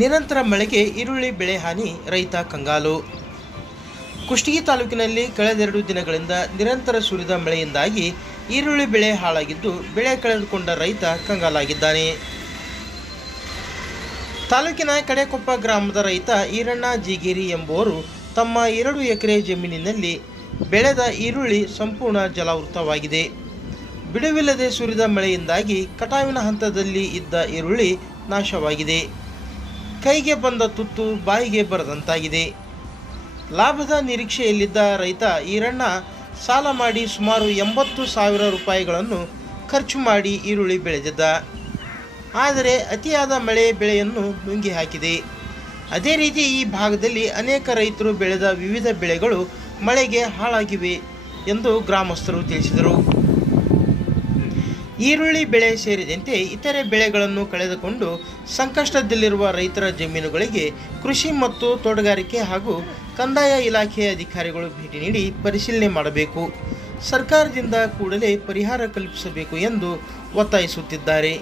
ನಿರಂತರ ಮಳೆಗೆ ಈರುಳ್ಳಿ ಬೆಳೆ ಹಾನಿ, ರೈತ ಕಂಗಾಲು. ಕುಷ್ಟಗಿ ತಾಲೂಕಿನಲ್ಲಿ ಕಳೆದೆರಡು ದಿನಗಳಿಂದ ನಿರಂತರ ಸುರಿದ ಮಳೆಯಿಂದಾಗಿ ಈರುಳ್ಳಿ ಬೆಳೆ ಹಾಳಾಗಿದ್ದು, ಬೆಳೆ ಕಳೆದುಕೊಂಡ ರೈತ ಕಂಗಾಲಾಗಿದ್ದಾನೆ. ತಾಲೂಕಿನ ಕಡೆಕೊಪ್ಪ ಗ್ರಾಮದ ರೈತ ಈರಣ್ಣ ಜೀಗೇರಿ ಎಂಬುವರು ತಮ್ಮ 2 ಎಕರೆ ಜಮೀನಿನಲ್ಲಿ ಬೆಳೆದ ಈರುಳ್ಳಿ ಸಂಪೂರ್ಣ ಜಲಾವೃತವಾಗಿದೆ. ಬಿಡುವಿಲ್ಲದೆ ಸುರಿದ ಮಳೆಯಿಂದಾಗಿ ಕಟಾವಿನ ಹಂತದಲ್ಲಿ ಇದ್ದ ಈರುಳ್ಳಿ ನಾಶವಾಗಿದೆ. ಕೈಗೆ ಬಂದ ತುತ್ತು ಬಾಯಿಗೆ ಬರದಂತಾಗಿದೆ. ಲಾಭದ ನಿರೀಕ್ಷೆಯಲ್ಲಿದ್ದ ರೈತ ಈರಣ್ಣ ಸಾಲ ಮಾಡಿ ಸುಮಾರು 80,000 ರೂಪಾಯಿಗಳನ್ನು ಖರ್ಚು ಮಾಡಿ ಈರುಳ್ಳಿ ಬೆಳೆದಿದ್ದ. ಆದರೆ ಅತಿಯಾದ ಮಳೆ ಬೆಳೆಯನ್ನು ನುಂಗಿ ಹಾಕಿದೆ. ಅದೇ ರೀತಿ ಈ ಭಾಗದಲ್ಲಿ ಅನೇಕ ರೈತರು ಬೆಳೆದ ವಿವಿಧ ಬೆಳೆಗಳು ಮಳೆಗೆ ಹಾಳಾಗಿವೆ ಎಂದು ಗ್ರಾಮಸ್ಥರು ತಿಳಿಸಿದರು. ಈರುಳ್ಳಿ ಬೆಳೆ ಸೇರಿದಂತೆ ಇತರೆ ಬೆಳೆಗಳನ್ನು ಕಳೆದುಕೊಂಡು ಸಂಕಷ್ಟದಲ್ಲಿರುವ ರೈತರ ಜಮೀನುಗಳಿಗೆ ಕೃಷಿ ಮತ್ತು ತೋಟಗಾರಿಕೆ ಹಾಗೂ ಕಂದಾಯ ಇಲಾಖೆಯ ಅಧಿಕಾರಿಗಳು ಭೇಟಿ ನೀಡಿ ಪರಿಶೀಲನೆ ಮಾಡಬೇಕು. ಸರ್ಕಾರದಿಂದ ಕೂಡಲೇ ಪರಿಹಾರ ಕಲ್ಪಿಸಬೇಕು ಎಂದು ಒತ್ತಾಯಿಸುತ್ತಿದ್ದಾರೆ.